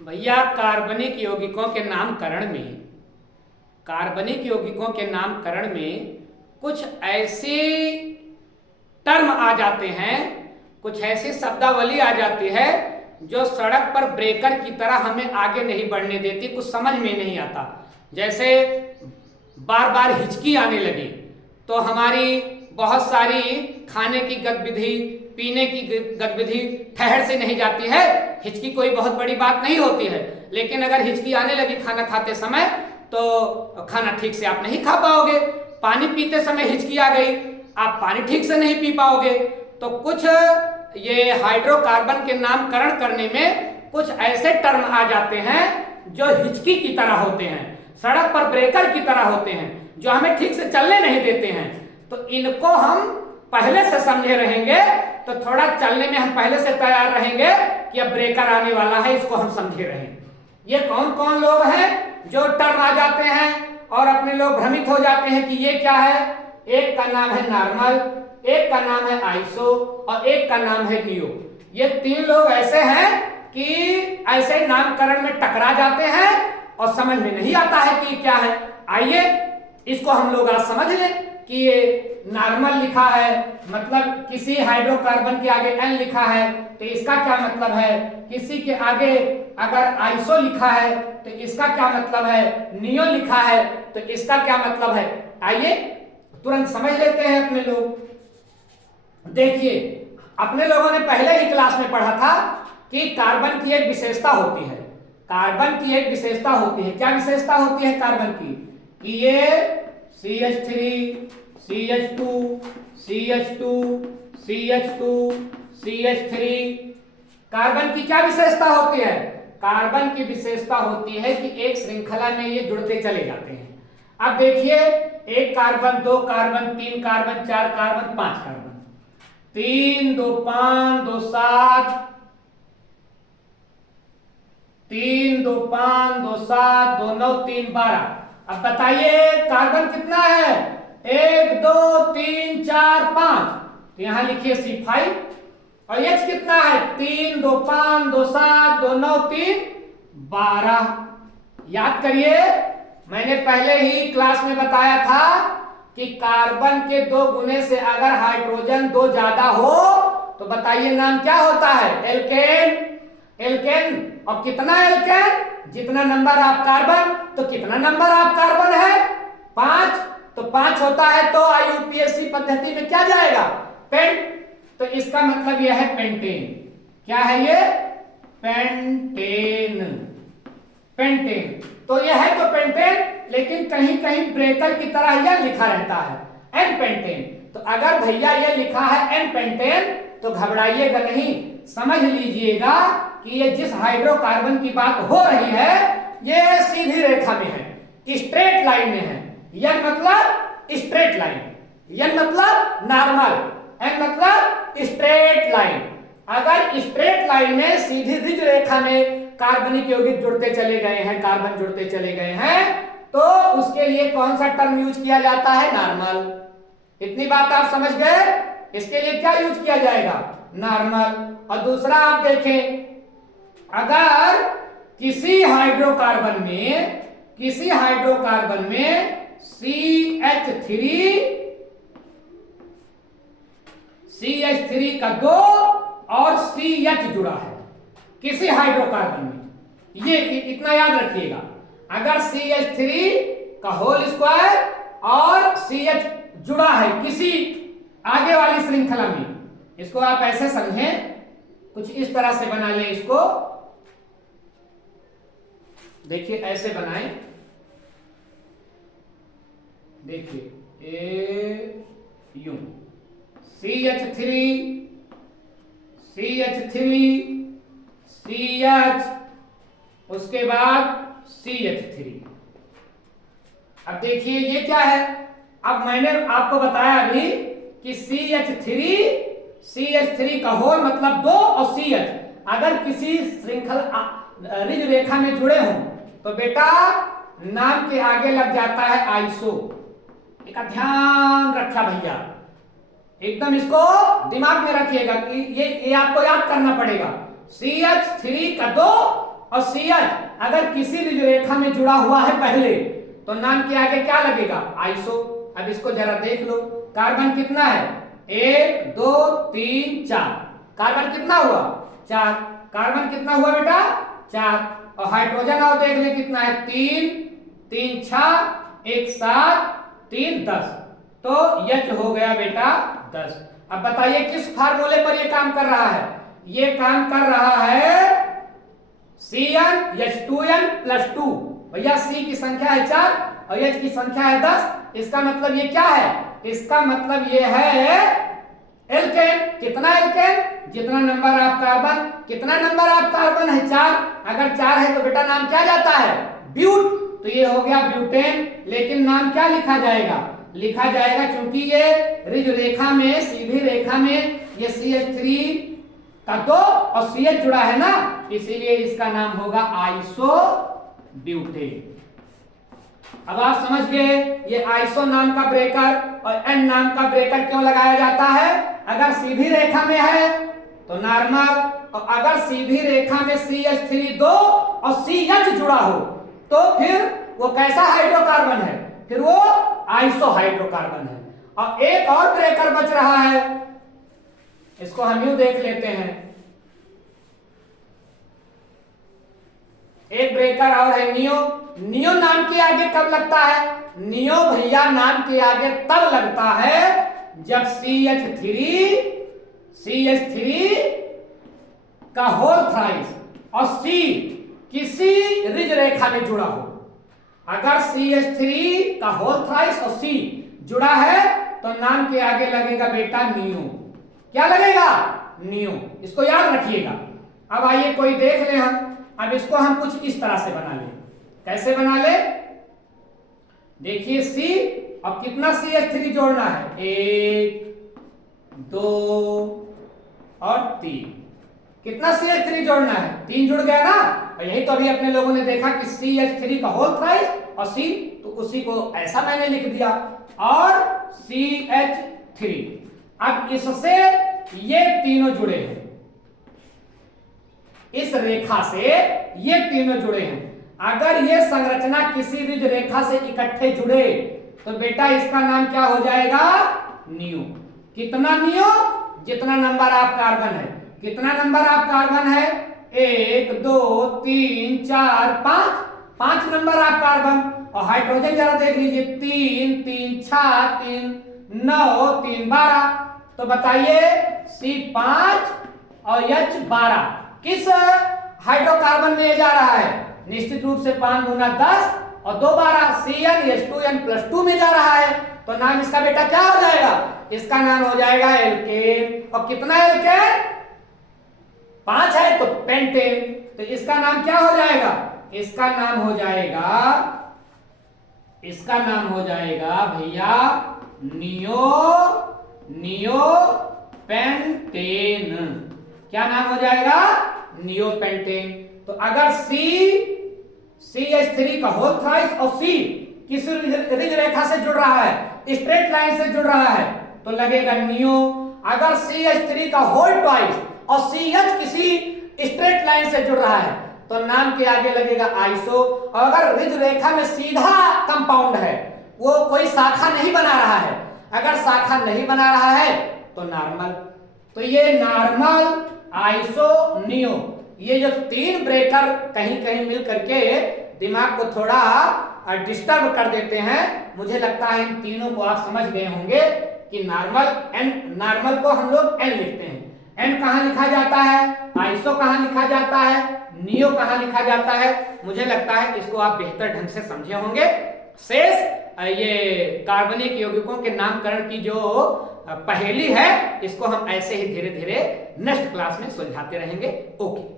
भैया कार्बनिक यौगिकों के नामकरण में कुछ ऐसे टर्म आ जाते हैं, कुछ ऐसी शब्दावली आ जाती है जो सड़क पर ब्रेकर की तरह हमें आगे नहीं बढ़ने देती, कुछ समझ में नहीं आता। जैसे बार बार हिचकी आने लगी तो हमारी बहुत सारी खाने की गतिविधि, पीने की गतिविधि ठहर से नहीं जाती है। हिचकी कोई बहुत बड़ी बात नहीं होती है, लेकिन अगर हिचकी आने लगी खाना खाते समय तो खाना ठीक से आप नहीं खा पाओगे। पानी पीते समय हिचकी आ गई, आप पानी ठीक से नहीं पी पाओगे। तो कुछ ये हाइड्रोकार्बन के नामकरण करने में कुछ ऐसे टर्म आ जाते हैं जो हिचकी की तरह होते हैं, सड़क पर ब्रेकर की तरह होते हैं, जो हमें ठीक से चलने नहीं देते हैं। तो इनको हम पहले से समझे रहेंगे तो थोड़ा चलने में हम पहले से तैयार रहेंगे कि अब ब्रेकर आने वाला है, इसको हम समझे रहें। ये कौन कौन लोग हैं जो टर्म आ जाते हैं और अपने लोग भ्रमित हो जाते हैं कि ये क्या है? एक का नाम है नॉर्मल, एक का नाम है आइसो और एक का नाम है नियो। ये तीन लोग ऐसे हैं कि ऐसे नामकरण में टकरा जाते हैं और समझ में नहीं आता है कि क्या है। आइए इसको हम लोग आज समझ लें कि ये नॉर्मल लिखा है, मतलब किसी हाइड्रोकार्बन के आगे N लिखा है तो इसका क्या मतलब है। किसी के आगे अगर आइसो लिखा है तो इसका क्या मतलब है। नियो लिखा है तो इसका क्या मतलब है। आइए तुरंत समझ लेते हैं अपने लोग। देखिए, अपने लोगों ने पहले ही क्लास में पढ़ा था कि कार्बन की एक विशेषता होती है। कार्बन की एक विशेषता होती है। क्या विशेषता होती है कार्बन की? कि ये CH3, CH2, CH2, CH2, CH3, carbon की क्या विशेषता होती है? कार्बन की विशेषता होती है कि एक श्रृंखला में ये जुड़ते चले जाते हैं। अब देखिए, एक कार्बन, दो कार्बन, तीन कार्बन, चार कार्बन, पांच कार्बन, 3 2 5 2 7, 3 2 5 2 7 2 9 3 12। अब बताइए कार्बन कितना है? 1 2 3 4 5, तो यहां लिखिए C5। और H कितना है? 3 2 5 2 7 2 9 3 12। याद करिए, मैंने पहले ही क्लास में बताया था कि कार्बन के दो गुने से अगर हाइड्रोजन दो ज्यादा हो तो बताइए नाम क्या होता है? एल्केन। एल्केन। और कितना एल्केन? जितना नंबर ऑफ कार्बन। तो कितना नंबर ऑफ कार्बन है? 5। तो 5 होता है तो IUPAC पद्धति में क्या जाएगा? पेंट। तो इसका मतलब यह है पेंटेन। क्या है ये? पेंटेन। पेंटेन। तो यह है तो पेंटेन, लेकिन कहीं कहीं ब्रेकर की तरह यह लिखा रहता है एन पेंटेन। तो अगर भैया ये लिखा है एन पेंटेन तो घबराइएगा नहीं, समझ लीजिएगा कि ये जिस हाइड्रोकार्बन की बात हो रही है ये सीधी रेखा में है, स्ट्रेट लाइन में है। यह मतलब स्ट्रेट लाइन, यह मतलब नॉर्मल, एन मतलब स्ट्रेट लाइन। अगर स्ट्रेट लाइन में सीधी रिज रेखा में कार्बनिक यौगिक जुड़ते चले गए हैं, कार्बन जुड़ते चले गए हैं, तो उसके लिए कौन सा टर्म यूज किया जाता है? नॉर्मल। इतनी बात आप समझ गए? इसके लिए क्या यूज किया जाएगा? नॉर्मल। और दूसरा आप देखें, अगर किसी हाइड्रोकार्बन में CH3 का 2 और CH जुड़ा है किसी हाइड्रोकार्बन में, ये इतना याद रखिएगा। अगर CH3 का होल स्क्वायर और CH जुड़ा है किसी आगे वाली श्रृंखला में, इसको आप ऐसे समझें, कुछ इस तरह से बना लें इसको। देखिए ऐसे बनाएं, देखिए ए यूं, CH3 CH, उसके बाद CH3। अब देखिए ये क्या है? अब मैंने आपको बताया अभी कि CH3 का होल मतलब 2 और CH अगर किसी श्रृंखला रिज रेखा में जुड़े हों तो बेटा नाम के आगे लग जाता है आइसो। इसका ध्यान रखा भैया, एकदम इसको दिमाग में रखिएगा कि ये आपको याद करना पड़ेगा। CH3 का 2 और CH अगर किसी भी रेखा में जुड़ा हुआ है पहले, तो नाम के आगे क्या लगेगा? आइसो। अब इसको जरा देख लो, कार्बन कितना है? 1 2 3 4। कार्बन कितना हुआ? 4। कार्बन कितना हुआ बेटा? 4। और हाइड्रोजन आओ देख ले कितना है? 3 3 6 1 7 3 10। तो H हो गया बेटा 10। अब बताइए किस फार्मूले पर ये काम कर रहा है? ये काम कर रहा है CnH2n+2। भैया C की संख्या है 4 और H की संख्या है 10। इसका मतलब ये क्या है? इसका मतलब ये है एल्केन। कितना एल्केन? जितना नंबर ऑफ कार्बन। कितना नंबर ऑफ कार्बन है? 4। अगर 4 है तो बेटा नाम क्या जाता है? ब्यूट। तो ये हो गया ब्यूटेन। लेकिन नाम क्या लिखा जाएगा? लिखा जाएगा, क्योंकि ये रिज रेखा में, सीधी रेखा में ये CH3 का 2 और CH जुड़ा है ना, इसीलिए इसका नाम होगा आइसो ब्यूटेन। अब आप समझ गए ये आइसो नाम का ब्रेकर और एन नाम का ब्रेकर क्यों लगाया जाता है? अगर सीधी रेखा में है तो नॉर्मल, और अगर सीधी रेखा में CH3 2 और CH जुड़ा हो तो फिर वो कैसा हाइड्रोकार्बन है? फिर वो आइसो हाइड्रोकार्बन है। और एक और ब्रेकर बच रहा है, इसको हम यूं देख लेते हैं। एक ब्रेकर और है नियो। नियो नाम के आगे कब लगता है? नियो भैया नाम के आगे तब लगता है जब CH3 का होल थ्राइस और C किसी रिज रेखा में जुड़ा हो। अगर CH3 का होल थ्राइस और C जुड़ा है तो नाम के आगे लगेगा बेटा नियो। क्या लगेगा? नियो। इसको याद रखिएगा। अब आइए कोई देख ले हम। अब इसको हम कुछ इस तरह से बना ले। कैसे बना ले? देखिए C और कितना CH3 जोड़ना है? 1 2 और 3। कितना CH3 जोड़ना है? 3 जुड़ गया ना। और यही तो अभी अपने लोगों ने देखा कि CH3 का होल थ्राइस और C, तो उसी को ऐसा मैंने लिख दिया, और CH3। अब इससे ये तीनों जुड़े हैं, इस रेखा से ये तीनों जुड़े हैं। अगर ये संरचना किसी रिज रेखा से इकट्ठे जुड़े तो बेटा इसका नाम क्या हो जाएगा? नियो। कितना नियो? जितना नंबर ऑफ कार्बन है। कितना नंबर ऑफ कार्बन है? 1 2 3 4 5। 5 नंबर ऑफ कार्बन। और हाइड्रोजन जरा देख लीजिए, 3 3 6 3 9 3 12। तो बताइए C5 और H12 किस हाइड्रोकार्बन में जा रहा है? निश्चित रूप से 5 गुना 10 और 2 12 CnH2n+2 में जा रहा है। तो नाम इसका बेटा क्या हो जाएगा? इसका नाम हो जाएगा एल्केन। और कितना एल्केन? 5 है तो पेंटेन। तो इसका नाम क्या हो जाएगा? इसका नाम हो जाएगा भैया नियो पेंटेन। क्या नाम हो जाएगा? Neo pentane. तो अगर CH3 का होल थ्राइस और C किसी रिज रेखा से जुड़ रहा है, स्ट्रेट लाइन से जुड़ रहा है, तो लगेगा नियो। अगर CH3 का होल ट्वाइस और CH किसी स्ट्रेट लाइन से जुड़ रहा है तो नाम के आगे लगेगा आइसो। और अगर रिज रेखा में सीधा कंपाउंड है, वो कोई शाखा नहीं बना रहा है, अगर शाखा नहीं बना रहा है तो नॉर्मल। तो ये नॉर्मल, आइसो, नियो, ये जो 3 ब्रेकर कहीं कहीं मिल करके दिमाग को थोड़ा डिस्टर्ब कर देते हैं। मुझे लगता है इन तीनों को आप समझ गए होंगे कि नॉर्मल को हम लोग एन लिखते हैं। एन कहाँ लिखा जाता है? आइसो कहाँ लिखा जाता है? नियो कहाँ लिखा जाता है? मुझे लगता है इसको आप बेहतर ढंग से समझे होंगे। शेष ये कार्बनिक यौगिकों के नामकरण की जो पहेली है, इसको हम ऐसे ही धीरे धीरे नेक्स्ट क्लास में सुलझाते रहेंगे। ओके।